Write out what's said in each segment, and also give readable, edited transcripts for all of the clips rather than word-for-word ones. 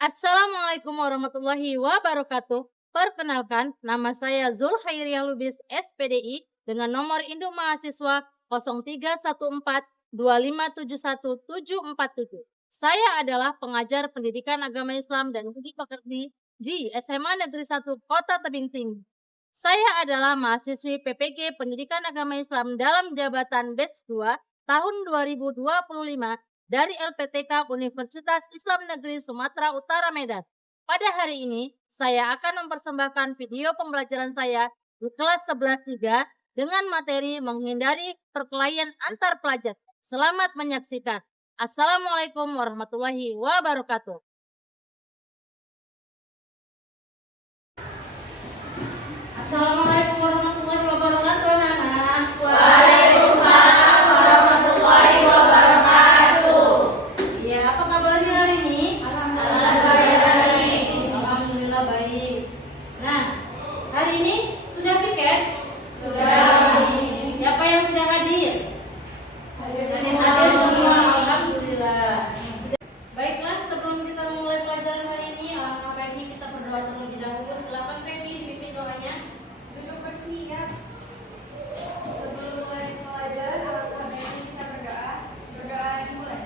Assalamualaikum warahmatullahi wabarakatuh. Perkenalkan, nama saya Zulhairiah Lubis, SPDI, dengan nomor induk mahasiswa 031425717747. Saya adalah pengajar pendidikan agama Islam dan budi pekerti di SMA Negeri 1 Kota Tebing Tinggi. Saya adalah mahasiswi PPG Pendidikan Agama Islam dalam jabatan Batch 2 tahun 2025 dari LPTK Universitas Islam Negeri Sumatera Utara Medan. Pada hari ini, saya akan mempersembahkan video pembelajaran saya di kelas 11.3 dengan materi menghindari perkelahian antar pelajar. Selamat menyaksikan. Assalamualaikum warahmatullahi wabarakatuh. Assalamualaikum warahmatullahi wabarakatuh, anak-anak. Waalaikumsalam warahmatullahi wabarakatuh. Ya, apa kabarnya hari ini? Alhamdulillah baik. Nah, hari ini sudah piket? Sudah. Siapa yang sudah hadir? Hadir semua, alhamdulillah. Baiklah, sebelum kita memulai pelajaran hari ini, alangkah baiknya kita berdoa terlebih dahulu. Silakan Feby, dipimpin doanya. Duduk bersih ya. Sebelum mulai pelajaran, alangkah baiknya kita berdoa. Berdoa dimulai.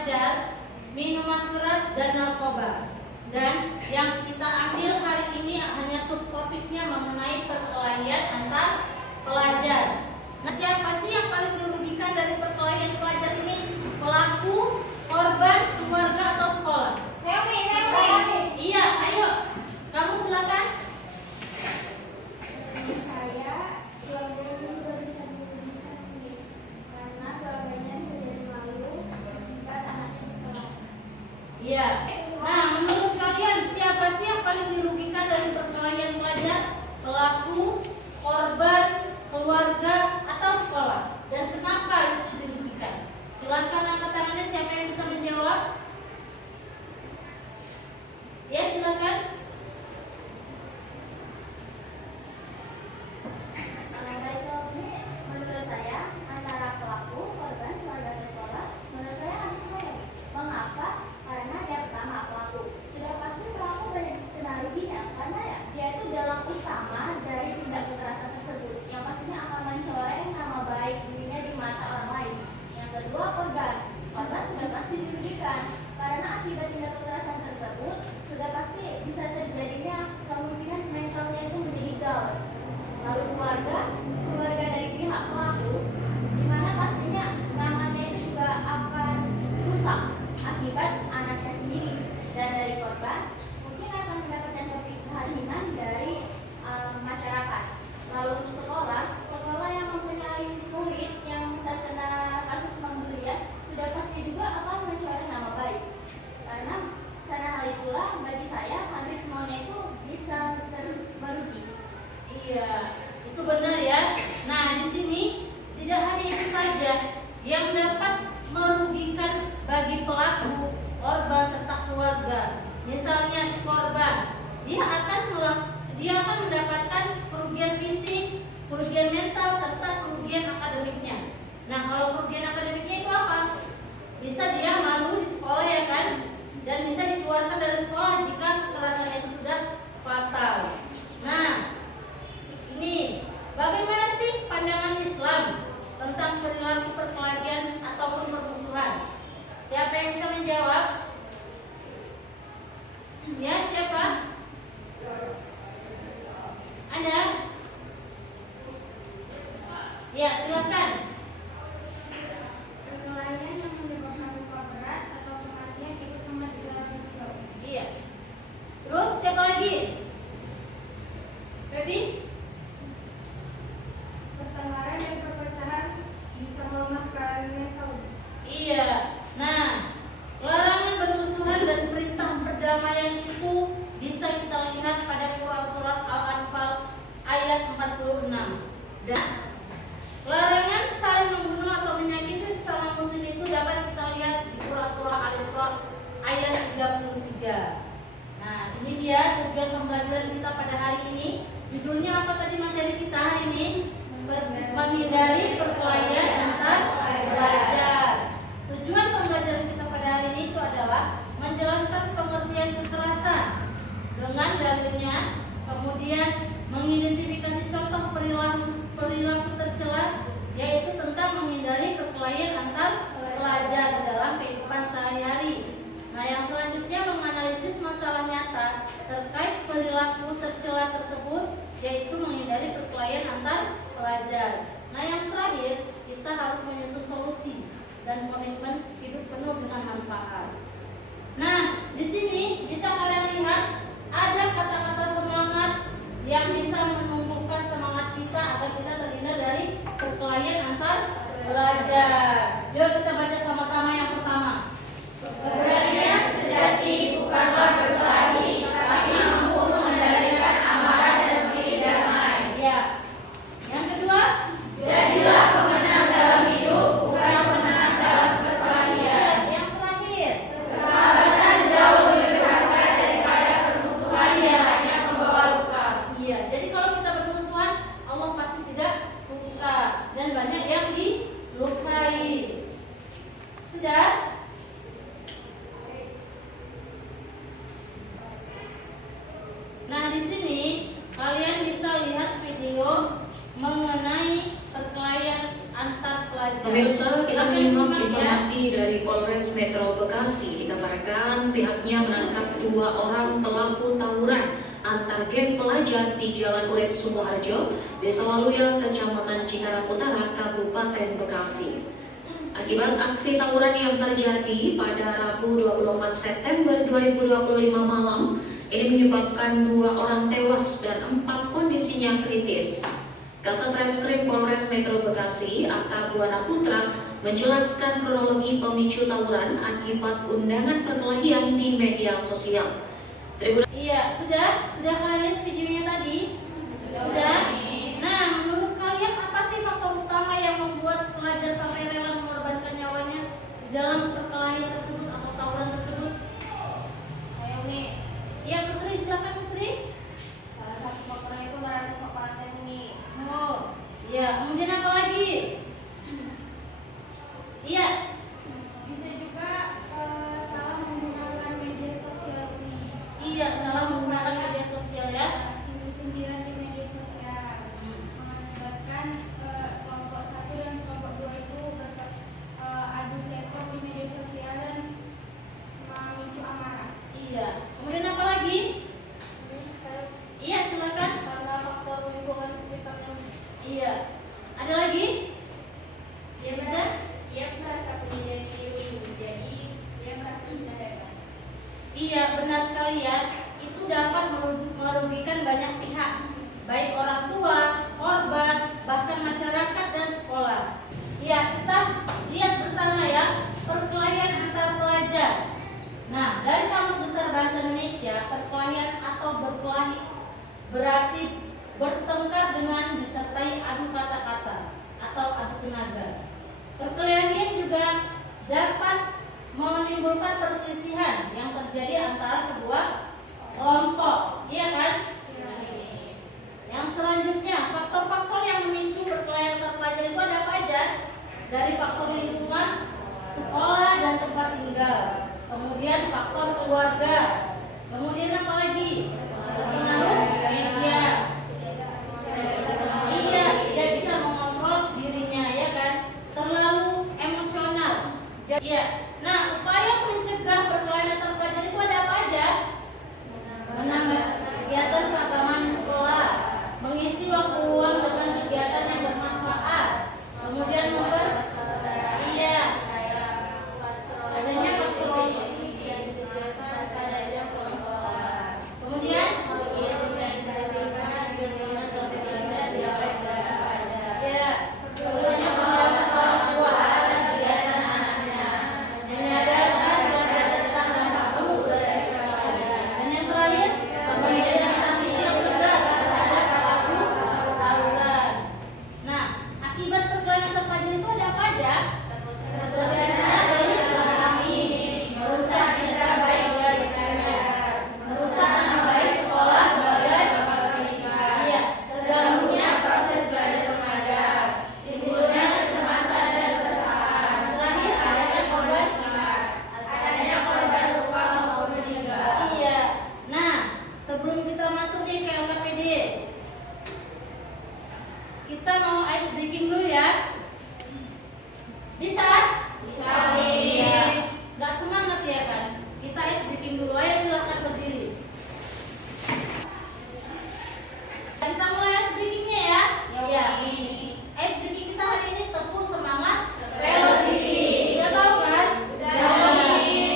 pelajar, minuman keras, dan narkoba. Dan yang kita ambil hari ini hanya subtopiknya mengenai perkelahian antar pelajar. Nah, siapa sih yang paling dirugikan dari perkelahian pelajar ini? Pelaku, korban, keluarga, atau sekolah? Dewi. Iya, ayo. Kamu silakan. Saya keluarganya juga bisa dirugikan nih, karena keluarganya bisa jadi malu akibat anaknya ditolak. Iya. Nah, menurut kalian siapa sih yang paling dirugikan dari perkelahian pelajar? Pelaku, korban, keluarga, atau sekolah? Dan kenapa itu dirugikan? Silakan angkat tangannya siapa yang bisa menjawab. Ya, silakan. Menurut saya antara pelaku, korban, keluarga dan sekolah, menurut saya harus semuanya. Mengapa? Karena yang pertama pelaku sudah pasti pelaku banyak kena ruginya, karena ya dia itu dalang utama dari tindak kekerasan tersebut, yang pastinya akan mencoreng nama baik dirinya di mata orang lain. Yang kedua korban sudah pasti dirugikan, karena akibat tindak kekerasan tersebut sudah pasti bisa terjadinya kemungkinan mentalnya itu menjadi down. Lalu keluarga dari pihak pelaku, di mana pastinya namanya itu juga akan rusak akibat anaknya sendiri. Dan dari korban mungkin akan mendapatkan keprihatinan dari masyarakat. Lalu untuk sekolah yang mempunyai murid yang terkena kasus pembulian sudah pasti juga akan mencoreng nama baik. Karena hal itulah bagi saya hampir semuanya itu bisa merugi. Iya, itu benar ya. Nah, di sini tidak hanya itu saja yang dapat merugikan bagi pelaku, korban serta keluarga. Misalnya si korban, dia akan mendapatkan kerugian fisik, kerugian mental serta kerugian akademiknya. Nah, kalau kerugian akademiknya itu apa? Bisa dia malu di sekolah ya kan? Dan bisa dikeluarkan dari sekolah jika kekerasan itu sudah fatal. Nah, ini bagaimana sih pandangan Islam tentang perilaku perkelahian ataupun permusuhan? Siapa yang bisa menjawab? Ya, siapa? Ada? Ya, silakan. Perkelahian yang menyebabkan luka berat atau kematian itu sama dalam risiko. Iya. Terus siapa lagi? Baby? Pertengkaran dan perpecahan bisa melemahkan mental. Iya. Nah, larangan bermusuhan dan perintah perdamaian itu bisa kita lihat pada surat Al-Anfal ayat 46. Dan larangan saling membunuh atau menyakiti sesama muslim itu dapat kita lihat di surah Al-Isra ayat 33. Nah, ini dia tujuan pembelajaran kita pada hari ini. Judulnya apa tadi materi kita hari ini? Menghindari perkelahian antar pelajar. Tujuan pembelajaran kita pada hari ini itu adalah menjelaskan pengertian kekerasan dengan dalilnya, kemudian mengidentifikasi contoh perilaku tercela, yaitu tentang menghindari perkelahian antar pelajar dalam kehidupan sehari-hari. Nah, yang selanjutnya menganalisis masalah nyata terkait perilaku tercela tersebut, yaitu menghindari perkelahian antar pelajar. Nah, yang terakhir kita harus menyusun solusi dan komitmen hidup penuh dengan manfaat. Nah, di sini bisa kalian lihat ada kata-kata semangat yang bisa menumbuhkan semangat kita agar kita terhindar dari perkelahian antar pelajar. Yuk kita baca sama-sama yang pertama. Keberanian sejati bukanlah berkelahi, tapi mampu mengendalikan amarah dan beri damai. Ya. Yang kedua, Jadilah pemenang dalam hidup, bukan pemenang dalam perkelahian. yang terakhir. Persahabatan jauh lebih berharga daripada permusuhan yang hanya membawa luka. Iya, jadi kalau kita bermusuhan, Allah pasti tidak suka dan banyak yang dilukai. Sudah? Nah, di sini kalian bisa lihat video mengenai perkelahian antar pelajar. Pemirsa, kita Silakan menyimak simak ya. informasi dari Polres Metro Bekasi dikabarkan pihaknya menangkap 2 orang pelaku tawuran antar geng pelajar di Jalan Urip Sumoharjo, Desa Waluya, Kecamatan Cikarang Utara, Kabupaten Bekasi. Akibat aksi tawuran yang terjadi pada Rabu 24 September 2025 malam, ini menyebabkan 2 orang tewas dan 4 kondisinya kritis. Kasat Reskrim Polres Metro Bekasi, Atta Buana Putra, menjelaskan kronologi pemicu tawuran akibat undangan perkelahian di media sosial. Iya, sudah kalian lihat videonya tadi? Sudah. Nah, menurut kalian apa sih faktor utama yang membuat pelajar sampai rela mengorbankan nyawanya dalam perkelahian tersebut atau tawuran tersebut? Ayo Mi, Iya, Putri, silakan Putri. salah satu faktornya itu merasa sok konten Mi. Oh, iya. Kemudian apa lagi? Iya. Bisa juga salah menggunakan media sosial Mi. Iya, salah menggunakan media sosial ya. Sindir-sindiran di media sosial mengakibatkan kelompok 1 dan kelompok 2 itu adu cekcok di media sosial dan memicu amarah. Iya. Kemudian apa lagi? Iya, silakan. Karena faktor lingkungan sekitarnya. Iya. Ada lagi? Dia Bisa? merasa punya diri, jadi dia merasa sudah hebat. Iya, benar sekali ya. Itu dapat merugikan banyak pihak, baik orang tua, korban, bahkan masyarakat dan sekolah. Ya, kita lihat bersama ya, perkelahian antar pelajar. Nah, dari Kamus Besar Bahasa Indonesia, perkelahian atau berkelahi berarti bertengkar dengan disertai adu kata-kata atau adu tenaga. Perkelahian juga dapat menimbulkan perselisihan yang terjadi antara kedua kelompok, iya kan? Yang selanjutnya, faktor-faktor yang memicu perkelahian antar pelajar itu ada apa aja? Dari faktor lingkungan, sekolah dan tempat tinggal, kemudian faktor keluarga, kemudian apa lagi? Terpengaruh media. Iya, tidak bisa mengontrol dirinya, ya kan? Terlalu emosional. Iya. Nah, upaya mencegah perkelahian antar pelajar itu ada apa aja? Menambah kegiatan keagamaan di sekolah, mengisi waktu luang dengan kegiatan yang bermanfaat, kemudian iya, adanya faktor kemudian ya, kemudian orang tua atas kegiatan anaknya, menyadarkan pelajar tentang dampak buruk dari perkelahian. Dan yang terakhir, pemberian sanksi yang tegas terhadap pelaku tawuran. Nah, akibat perkelahian antar pelajar itu ada apa aja? Terkena dari silaturahmi, merusak citra baik dari pelajar, merusak nama baik sekolah sebagai iya, terganggunya proses belajar mengajar, timbulnya kecemasan dan keresahan. Terakhir, adanya korban luka maupun meninggal. Iya. Nah, sebelum kita masuk nih ke LKPD, kita mau ice breaking dulu ya. Bisa? Bisa. Iya. Gak semangat ya kan? Kita ice breaking dulu. Ayo silakan berdiri. Kita mulai ice breakingnya ya. Iya. Ice breaking kita hari ini tepuk semangat velocity. Udah tahu kan? Udah.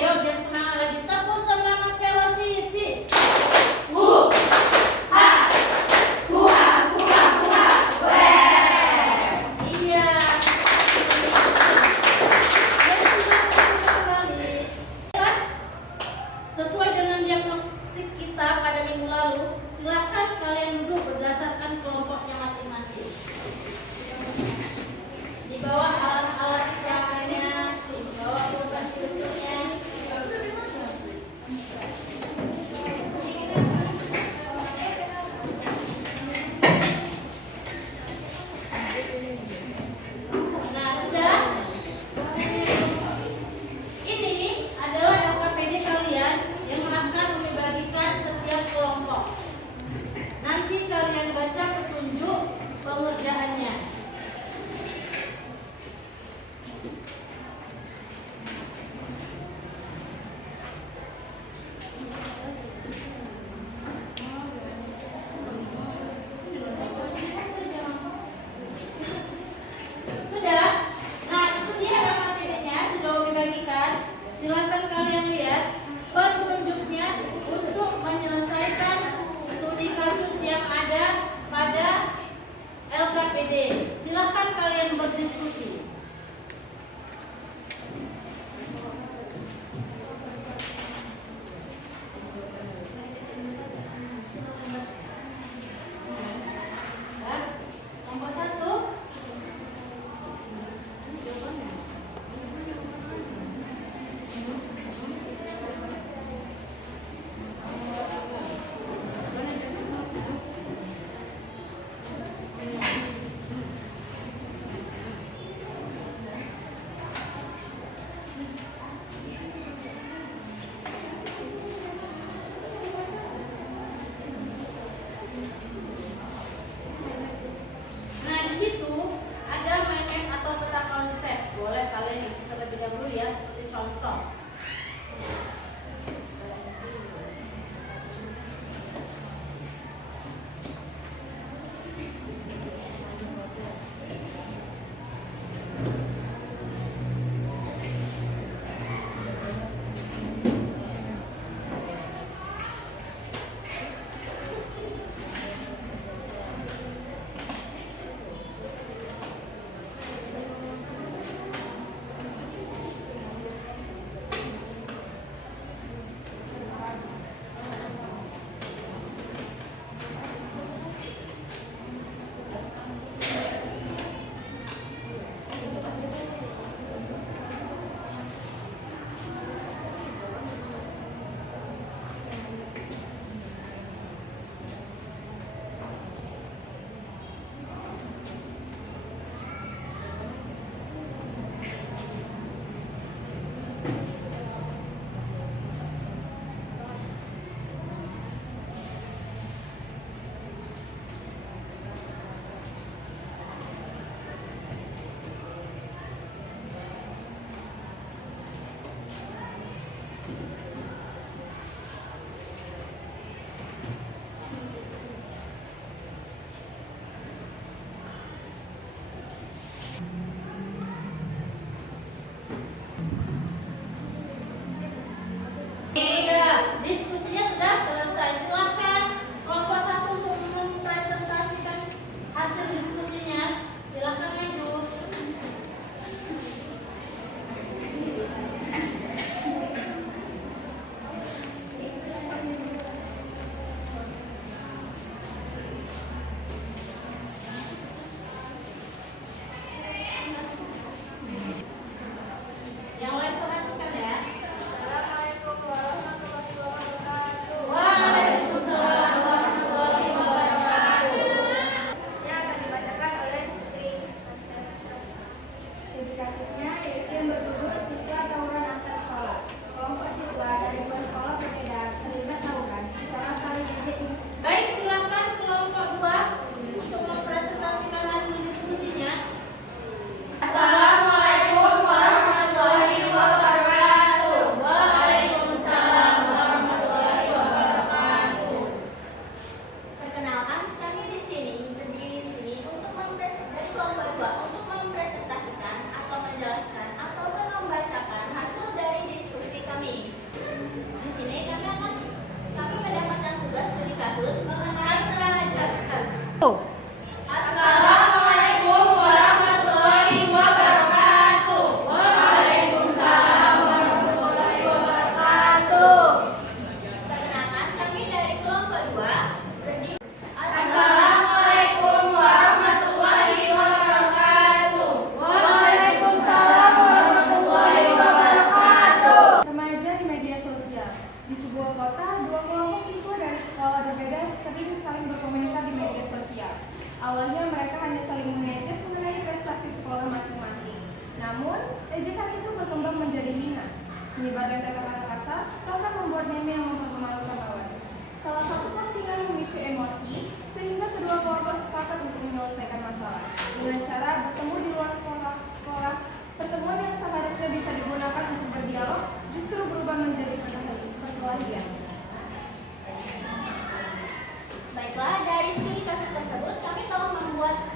Yuk biar semangat lagi. Tepuk semangat velocity. Ha. Buah. Iya. Sesuai dengan diagnostik kita pada minggu lalu, silakan kalian duduk berdasarkan kelompoknya masing-masing. Di bawah alat-alat lainnya, di bawah beban strukturnya. Nah, sudah. Ini adalah LKPD kalian yang akan membagikan setiap kelompok. Nanti kalian baca petunjuk pengerjaannya.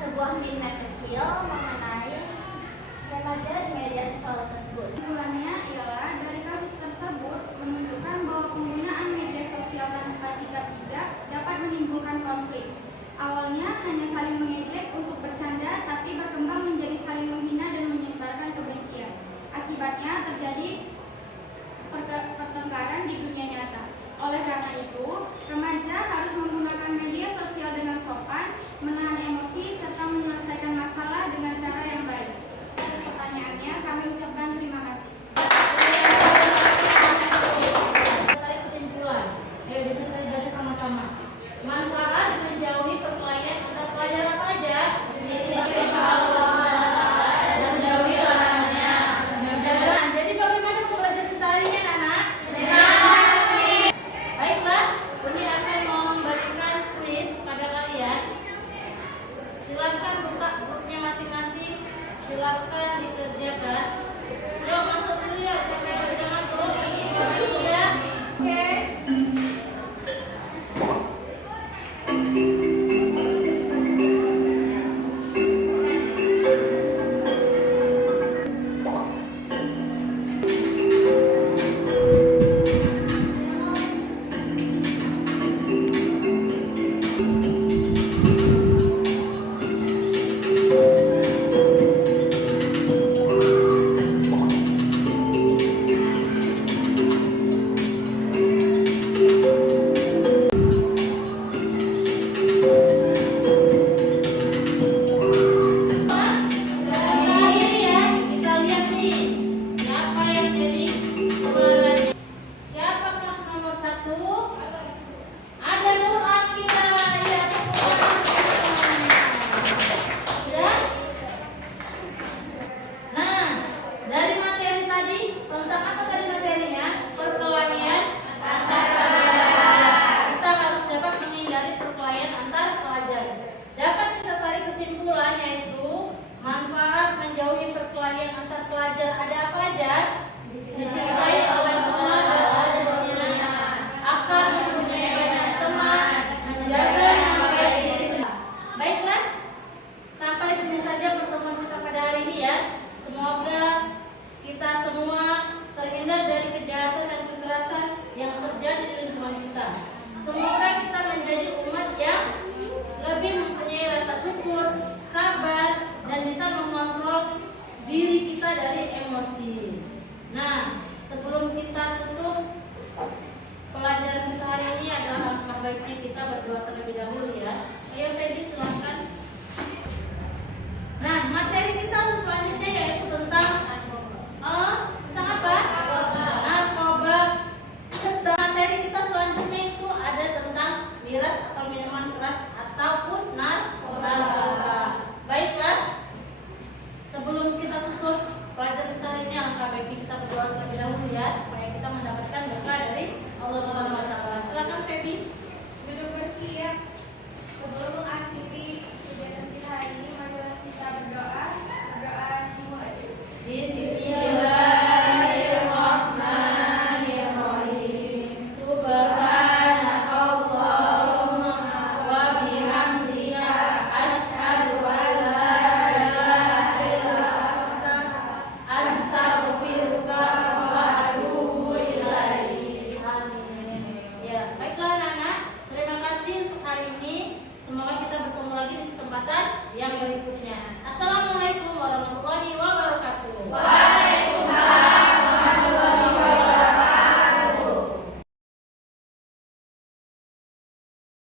sebuah meme kecil mengenai remaja di media sosial tersebut. Kesimpulannya ialah dari kasus tersebut menunjukkan bahwa penggunaan media sosial tanpa sikap bijak dapat menimbulkan konflik. Awalnya hanya saling mengejek untuk bercanda, tapi berkembang menjadi saling menghina dan menyebarkan kebencian. Akibatnya terjadi pertengkaran di dunia nyata. Oleh karena itu, remaja harus menggunakan media sosial dengan sopan, menahan emosi, serta menyelesaikan masalah dengan cara yang baik. Atas pertanyaannya, kami ucapkan terima kasih. Tarik kesimpulan. Ayo bisa kita baca sama-sama. Manfaat menjauhi perkelahian antar pelajar apa aja? Menjauhi larangannya. Jadi bagaimana pembelajaran kita hari ini, anak? Baiklah, Uni akan memberikan kuis pada kalian. Silakan buka grupnya masing-masing. Silakan dikerjakan. Ayo masuk dulu ya. Siapa yang sudah masuk? Sudah? Oke. Terakhir ya, kita lihat nih siapa yang jadi juaranya. Siapakah nomor 1? Ada Nur Akila. Ya, sudah? Nah, dari materi tadi tentang apa tadi materinya? Perkelahian antar pelajar. Kita harus dapat menghindari perkelahian antar pelajar. Dapat kita tarik kesimpulan yaitu manfaat menjauhi perkelahian antar pelajar ada apa aja? Dicintai oleh Allah dan Rasulnya, akan mempunyai banyak teman, menjaga nama baik diri sendiri. Baiklah, sampai sini saja pertemuan kita pada hari ini ya. Semoga kita semua terhindar dari kejahatan dan kekerasan yang terjadi di lingkungan kita. Semoga kita menjadi umat yang lebih mempunyai rasa syukur, sabar, dan bisa mengontrol diri kita dari emosi. Nah, sebelum kita tutup pelajaran kita hari ini adalah langkah baiknya kita berdoa terlebih dahulu ya. Ayo Fedi,